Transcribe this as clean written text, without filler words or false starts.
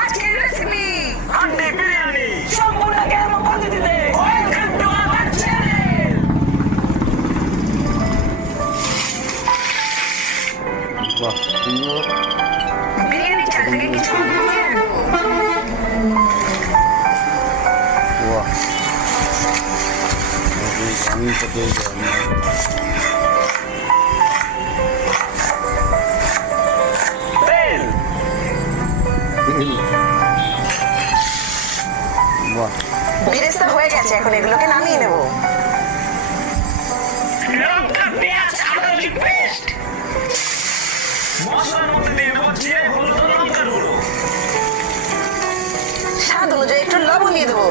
আজকের রেসিপি হান্ডি বিরিয়ানি সম্পূর্ণ গ্রাম্য পদ্ধতিতে। Welcome to our channel. বাহ সুন্দর। বিরিয়ানি চাল থেকে কিছু ভিজিয়ে রাখবো। বাহ আমি সাথে তেল বাহ বেরেস্তা হয়ে গেছে, এখন এগুলোকে নামিয়ে নেব। লঙ্কা পেঁয়াজ আদা পেস্ট মশলার মধ্যে দিয়ে দেবো জিরে হলুদ ও লঙ্কার গুঁড়ো স্বাদ অনুযায়ী একটু লবণ দিয়ে দেবো।